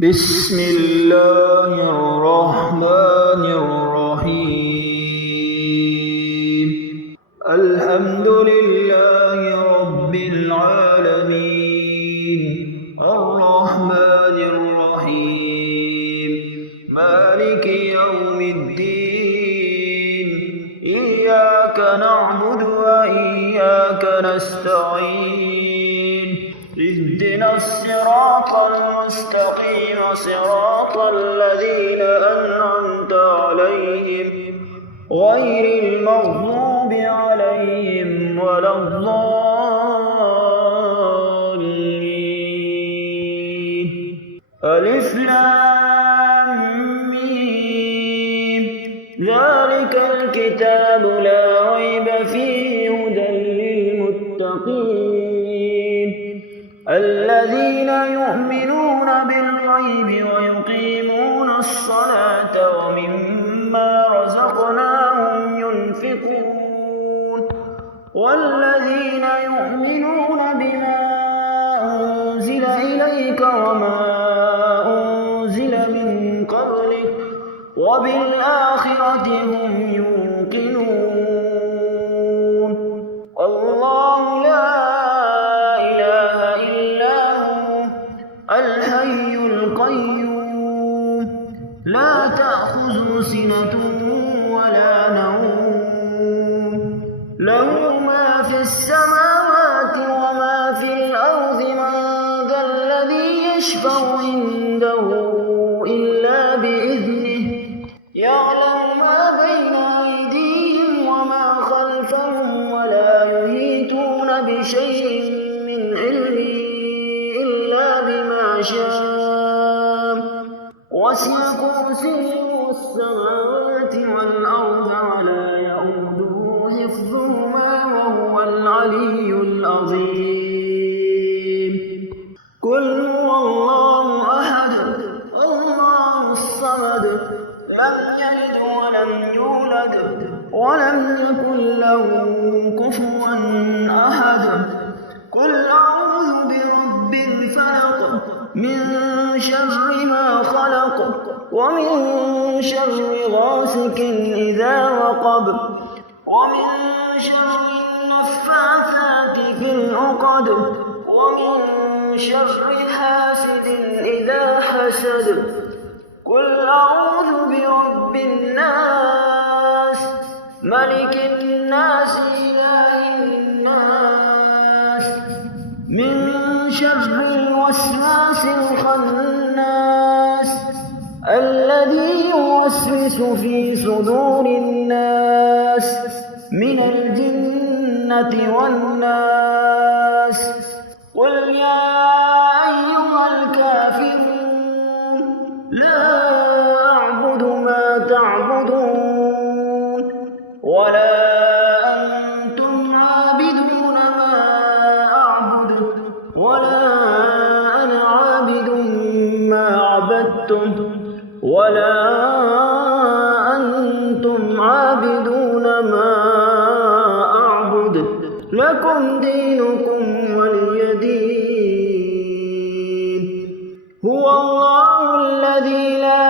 بسم الله الرحمن الرحيم. الحمد لله رب العالمين، الرحمن الرحيم، مالك يوم الدين. إياك نعبد وإياك نستعين. اهدنا الصراط المستقيم، صراط الذين أنعمت عليهم غير المغضوب عليهم ولا الضالين. ألف لام ميم. ذلك الكتاب لا ريب فيه، هدى للمتقين الذين يؤمنون بالغيب ويقيمون الصلاة ومما رزقناهم ينفقون، والذين يؤمنون بما أنزل إليك وما أنزل من قبلك وبالآخرة هم يوقنون. الله لا الحي القيوم، لا تأخذه سنة ولا نوم، له ما في السماوات وما في الأرض. من ذا الذي يشفع عنده إلا بإذنه، يعلم ما بين أيديهم وما خلفهم، ولا يحيطون بشيء من علمه شاء. وسع كرسيه السماوات والأرض ولا يئوده حفظهما وهو العلي العظيم. قل هو الله أحد، الله الصمد، لم يلد ولم يولد ولم يكن له كفوا أحد. قل أعوذ برب الفلق، من شر ما خلق، ومن شر غاسق إذا وقب، ومن شر النفاثات في العقد، ومن شر حاسد إذا حسد. قل أعوذ برب الناس، ملك الناس، إله الناس، من شر الوسواس الخناس الذي يوسوس في صدور الناس من الجنة والناس. قل يا أيها الكافرون، لا أعبد ما تعبدون، ولا أنتم عابدون ما أعبد، ولا أنا عابد ما عبدتم، ولا أنتم عابدون ما أعبد. لكم دينكم ولي دين. هو الله الذي لا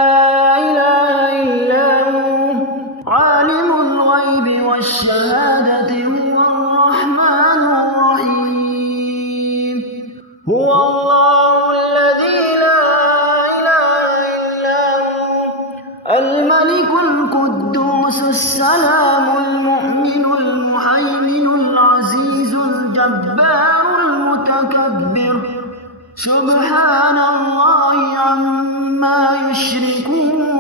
إله إلا هو، عالم الغيب والشهادة، هو الرحمن الرحيم. هو الله الذي لا إله إلا هو، الملك القدوس السلام المؤمن المهيمن العزيز الجبار المتكبر، سبحان الله عما يشركون.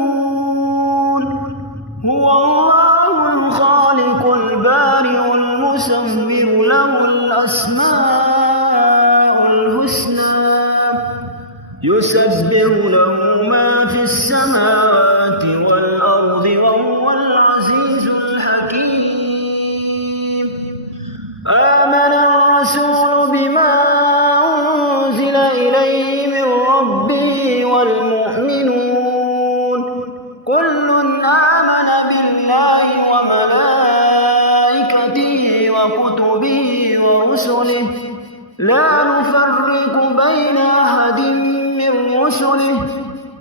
هو الله الخالق البارئ المصور، له الأسماء الحسنى، يسبح له ما في السماوات والأرض، وهو العزيز الحكيم. آمن الرسول بما أنزل إليه من ربه والمؤمنون، كل آمن بالله وملائكته وكتبه ورسله، لا نفرق بين أحد من رسله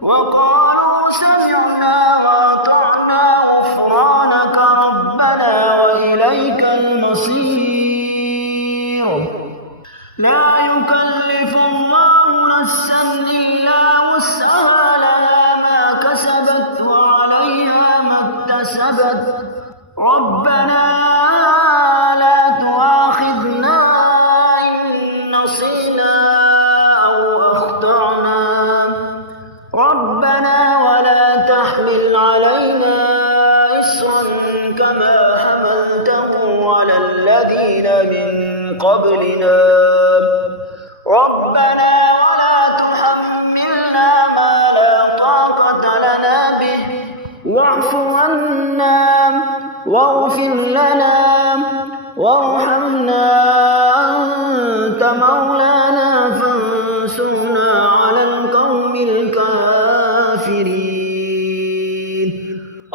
وقالوا سمعنا وأطعنا غفرانك ربنا وإليك المصير. لا يكلف الله نفسا إلا وسعها لها ما كسبت وعليها ما اكتسبت ربنا لا تؤاخذنا إن نسينا أو أخطأنا ربنا ولا تحمل علينا إصرا كما حملته على الذين من قبلنا ربنا ولا تحملنا ما لا طاقة لنا به واعف عنا واغفر لنا وارحمنا أنت مولانا فانصرنا على القوم الكافرين.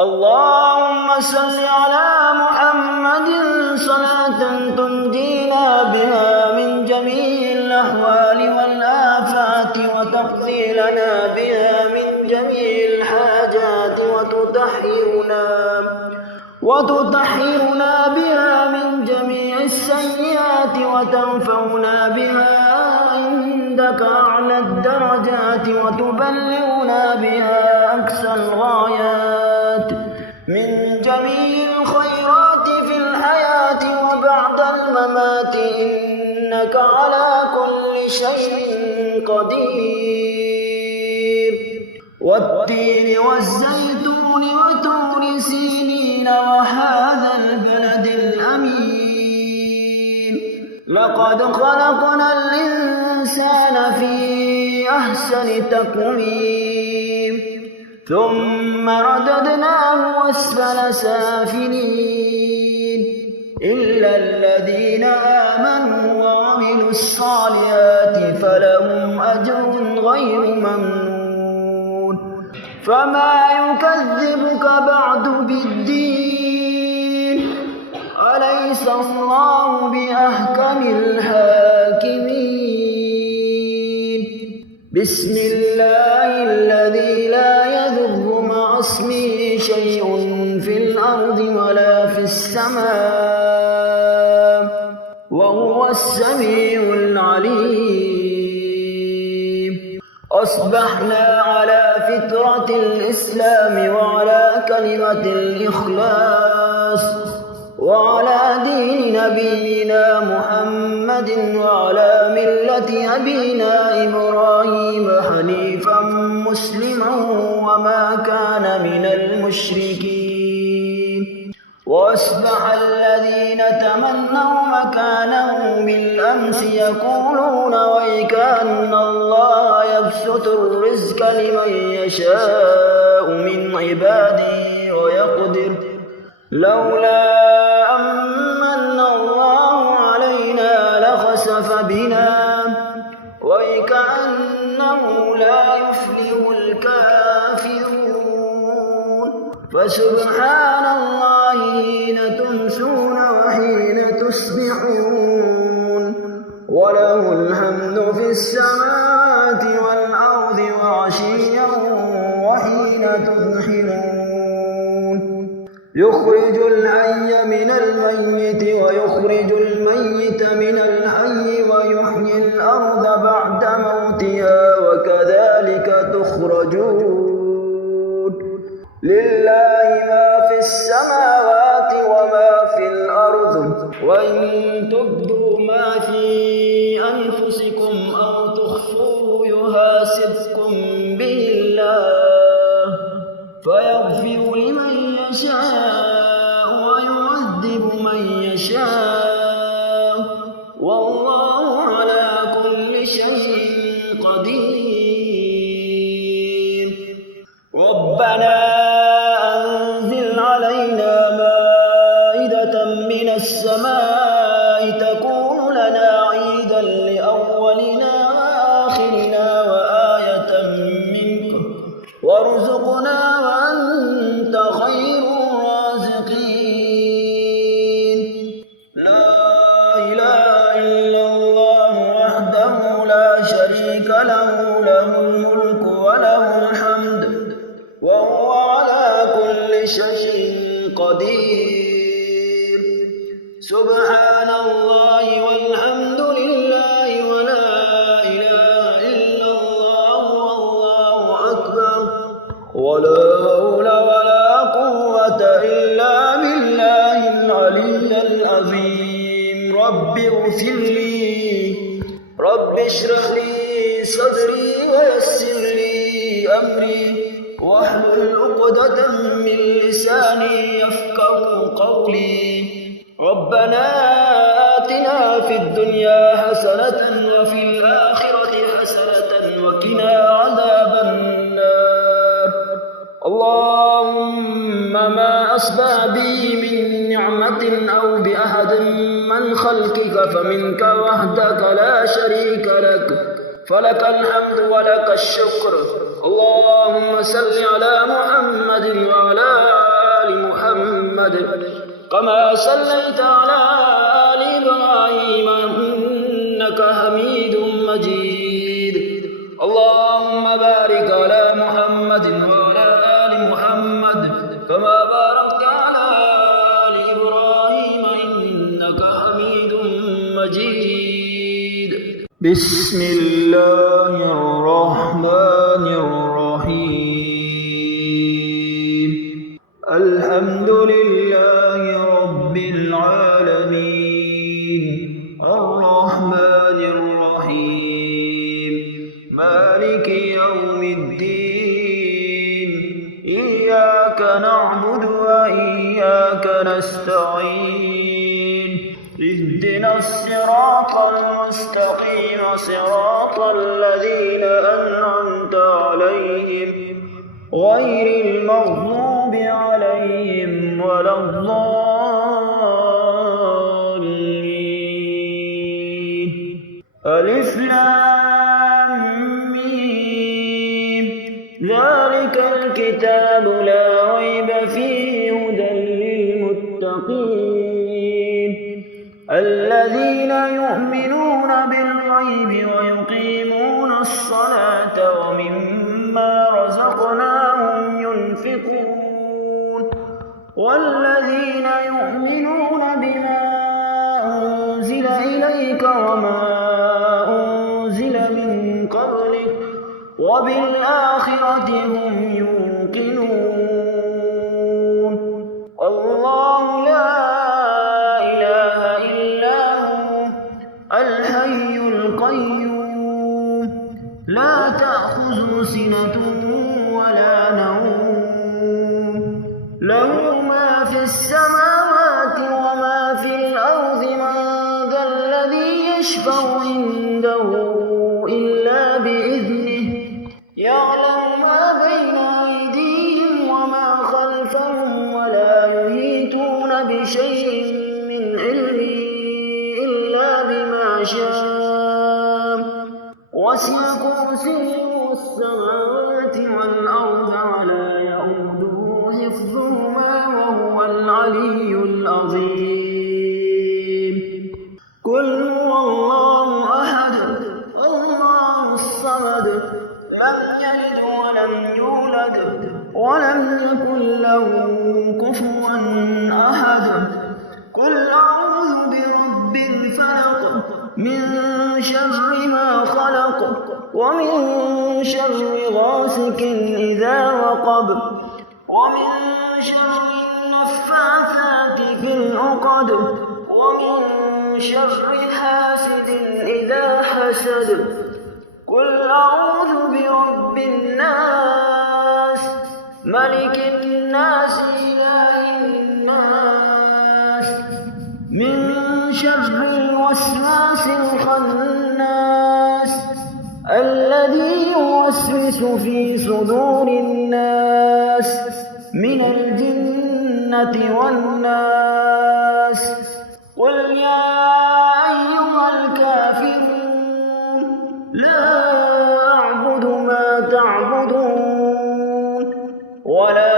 اللهم صل على محمد صلاة تنجينا بها من جميع الأحوال والآفات وتقضي لنا بها من جميع الحاجات وتطهرنا بها من جميع السيئات وترفعنا بها عندك أعلى الدرجات وتبلغنا بها أقصى الغايات من جميع الخيرات في الحياة وبعد الممات إنك على كل شيء قدير. والتين والزيتون وطور سينين وهذا البلد الأمين لقد خلقنا الإنسان في أحسن تقويم ثم رددناه أسفل سافلين إلا الذين آمنوا وعملوا الصالحات فلهم أجر غير ممنون. فما يكذبك بعد بالدين أليس الله بأحكم الحاكمين. بسم الله الذي لا يضر مع اسمه شيء في الأرض ولا في السماء وهو السميع العليم. أصبحنا على فطرة الإسلام وعلى كلمة الإخلاص وعلى دين نبينا محمد وعلى ملة أبينا إبراهيم حنيفا مسلما وما كان من المشركين. وأصبح الذين تمنوا مكانه بالأمس يقولون ويكأن الله يبسط الرزق لمن يشاء من عباده ويقدر لولا أمن الله علينا لخسف بنا ويكأنه لا يفلح الكافرون. فسبحان الله حين تمسون وحين تصبحون وله الحمد في السماوات والأرض وعشيا وحين تظهرون. يخرج الحي من الميت ويخرج الميت من الحي ويحيي الأرض بعد موتها وكذلك تخرجون. لله ما في السماوات وما في الأرض وإن تبدوا ما في أنفسكم أو تخفوه يحاسبكم به الله فيغفر لمن يشاء ويعذب من يشاء والله على كل شيء قدير. ربنا أنزل علينا مائدة من السماء تكون لنا عيدا لأولنا وآخرنا وآية منك وارزقنا وأنت خير الرازقين. لا إله إلا الله وحده لا شريك له له الملك ولا حول ولا قوة إلا بالله العلي العظيم. رب اغفر لي، رب اشرح لي صدري ويسر لي أمري واحلل عقدة من لساني يفقهوا قولي. ربنا آتنا في الدنيا حسنة وفي الآخرة حسنة وقنا عذاب النار. اللهم ما أصبح بي من نعمة أو بأحد من خلقك فمنك وحدك لا شريك لك، فلك الحمد ولك الشكر. اللهم صل على محمد وعلى آل محمد كما صليت على آل إبراهيم إنك حميد مجيد. اللهم بارك على محمد وعلى آل محمد كما باركت على آل إبراهيم إنك حميد مجيد. بسم الله الرحمن الرحيم. الحمد لله رب العالمين، الرحمن الرحيم، مالك يوم الدين. إياك نعبد وإياك نستعين. اهدنا الصراط المستقيم صراط الذين أنعمت عليهم غير المغضوب عليهم ولا الضالين. ألف لام ميم. ذلك الكتاب لا ريب فيه هدى للمتقين الذين يؤمنون بالغيب ويقيمون الصلاة ومما رزقناهم ينفقون والذين يؤمنون بما أنزل إليك وما أنزل من قبلك وبالآخرة هم يوقنون. الله لا إله إلا هو الحي القيوم لا تأخذه سنة ولا نوم له ما في السماوات وما في الأرض. من ذا الذي يشفع عنده إلا بإذنه يعلم ما بين أيديهم وما خلفهم ولا يحيطون بشيء من علمه إلا بما شاء وسع كرسيه السماوات والأرض ولا يئوده حفظهما وهو العلي العظيم. قل هو الله أحد الله الصمد لم يلد ولم يولد ولم يكن له كفوا أحد. قل أعوذ برب الفلق من شر ما خلق ومن شر غاسق إذا وقب ومن شر النفاثات في العقد ومن شر حاسد إذا حسد. قل أعوذ برب الناس ملك الناس إله الناس من شر الوسواس الخناس الذي يوسوس في صدور الناس من الجنة والناس. قل يا أيها الكافرون لا أعبد ما تعبدون ولا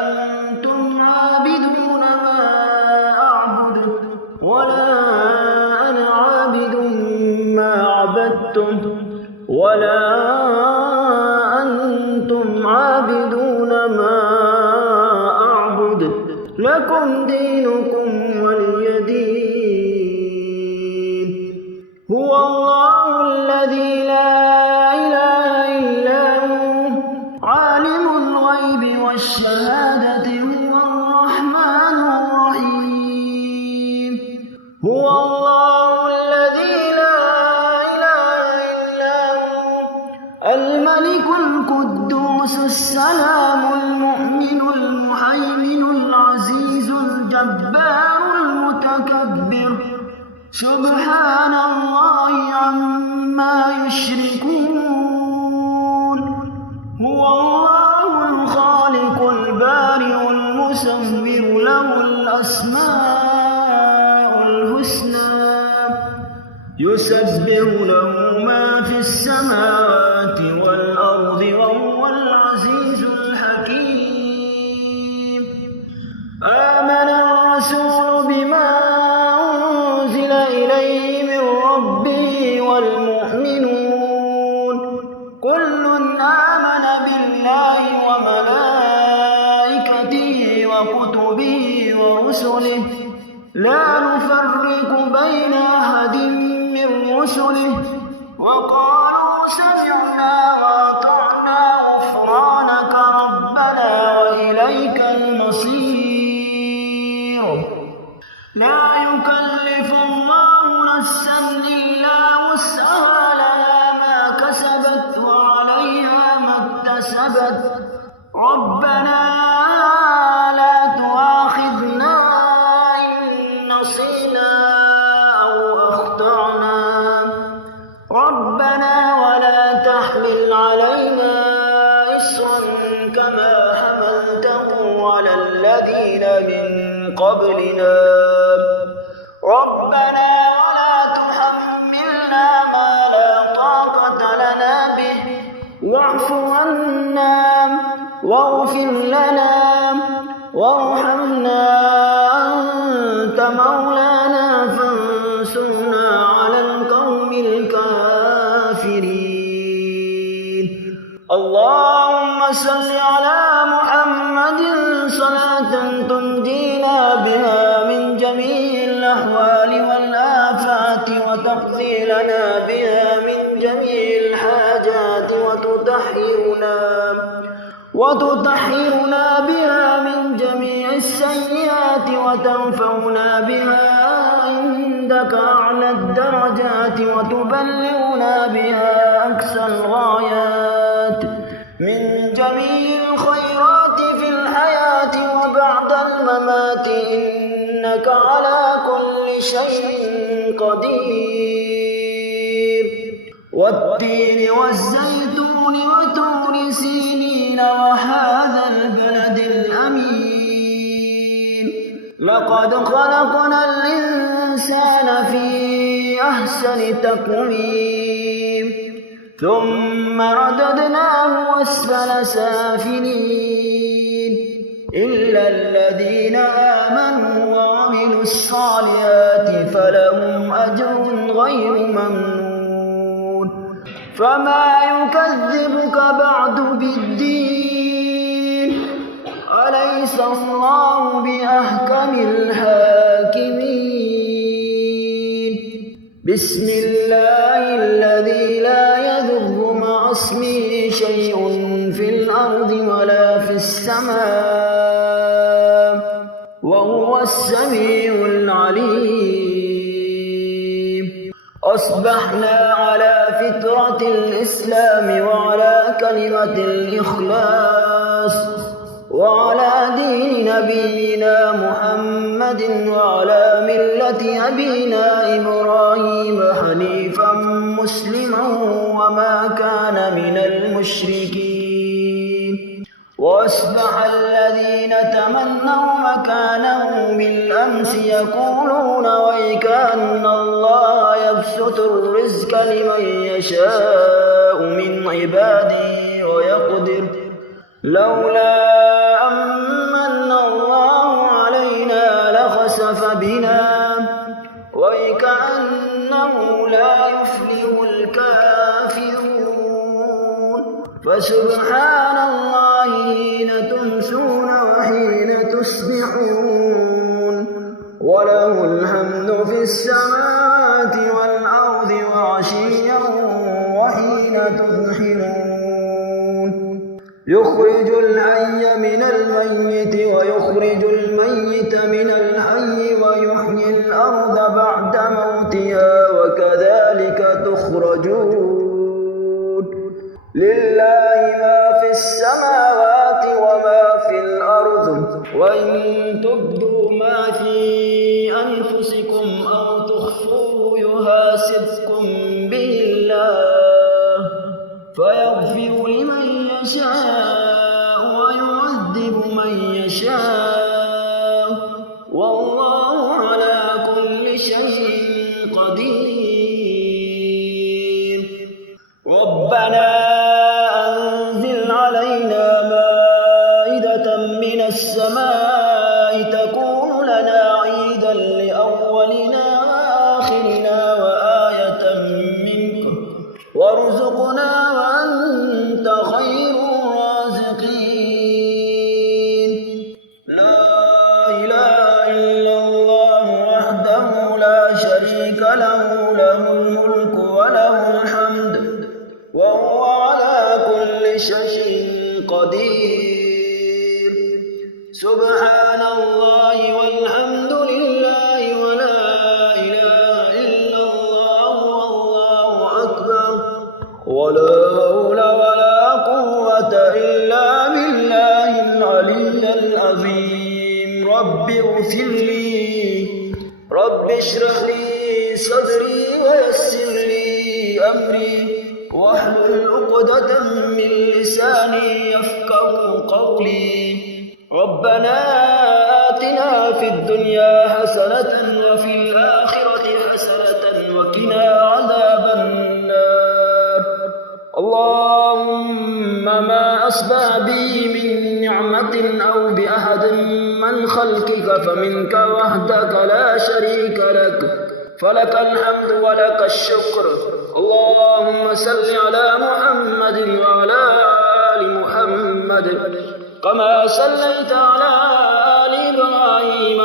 أنتم عابدون ما أعبد ولا أنا عابد ما عبدتم ولا أنتم عابدون ما أعبد لكم دينكم ولي دين. هو الله الذي لا إله إلا هو عالم الشهادة هو الرحمن الرحيم. هو الله الذي لا إله إلا هو الملك القدوس السلام المؤمن المهيمن العزيز الجبار المتكبر سبحان الله عما يشركون. هو الله الخالق البارئ المصور له الأسماء الحسنى يسبح له ما في السماوات والأرض وهو العزيز الحكيم. آمن الرسول بما أنزل إليه من ربه والمؤمنون كل آمن بالله وملائكته وكتبه ورسله لا نفرق بين أحد من رسله وقالوا سمعنا وأطعنا غفرانك ربنا وإليك المصير. لا يكلف الله نفسا إلا وسعها لها ما كسبت وعليها ما اكتسبت ربنا لا تؤاخذنا إن نسينا أو أخطأنا ربنا ولا تحمل علينا إصرا كما حملته على الذين من قبلنا ربنا ولا تحملنا ما لا طاقة لنا به واعف عنا واغفر لنا وارحمنا أنت مولانا فانصرنا على القوم الكافرين. اللهم صل على محمد صلاة تنجينا بها من جميع الأحوال والآفات وتقضي لنا بها من جميع الحاجات وتطهرنا بها من جميع السيئات وتنفعنا بها عندك أعلى الدرجات وتبلغنا بها أقصى الغايات من جميع الخيرات في الحياة وبعد الممات إنك على كل شيء قدير. والتين والزيتون وطور سينين وهذا البلد الأمين لقد خلقنا الإنسان في أحسن تقويم ثم رددناه أسفل سافلين إلا الذين آمنوا وعملوا الصالحات فلهم أجر غير ممنون. فما يكذبك بعد بالدين أليس الله بأحكم الحاكمين. بسم الله الذي لا يضر مع اسمه شيء في الأرض ولا في السماء وهو السميع العليم. أصبحنا على فطرة الإسلام وعلى كلمة الإخلاص وعلى دين نبينا محمد وعلى ملة أبينا إبراهيم حنيفا مسلما وما كان من المشركين. وأصبح الذين تمنوا مكانه بالأمس يقولون ويكأن الله يبسط الرزق لمن يشاء من عباده ويقدر لولا أمن الله علينا لخسف بنا ويكأنه لا يفلح الكافرون. فسبحان الله حين تمسون وحين تصبحون وله الحمد في السماوات والأرض وعشيا وحين تظهرون. يخرج الحي من الميت ويخرج الميت من الحي ويحيي الأرض بعد موتها وكذلك تخرجون لله ما في السماوات وما في الأرض وإن تبدوا ما في أنفسكم أو تخفوه يحاسبكم به الله فيغفر لمن يشاء ويعذب من يشاء والله على كل شيء قدير ربنا أنزل علينا مائدة من السماء تكون لنا عيدا لأولنا وآخرنا وآية منك وارزقنا وأنت خير الرازقين لا إله إلا الله وحده لا شريك له له الملك وله الحمد وهو على كل شيء قدير سبحان الله والحمد لله ولا إله إلا الله والله أكبر ولا حول ولا قوة إلا بالله العلي العظيم رب اغفر لي رب اشرح لي صدري ويسر لي أمري واحلل عقدة من لساني يفقه قولي ربنا آتنا في الدنيا حسنة وفي الآخرة حسنة وقنا عذاب النار اللهم ما أصبح بي من نعمة أو بأحد من خلقك فمنك وحدك لا شريك لك فلك الحمد ولك الشكر اللهم صل على محمد وعلى آل محمد كما صليت على آل إبراهيم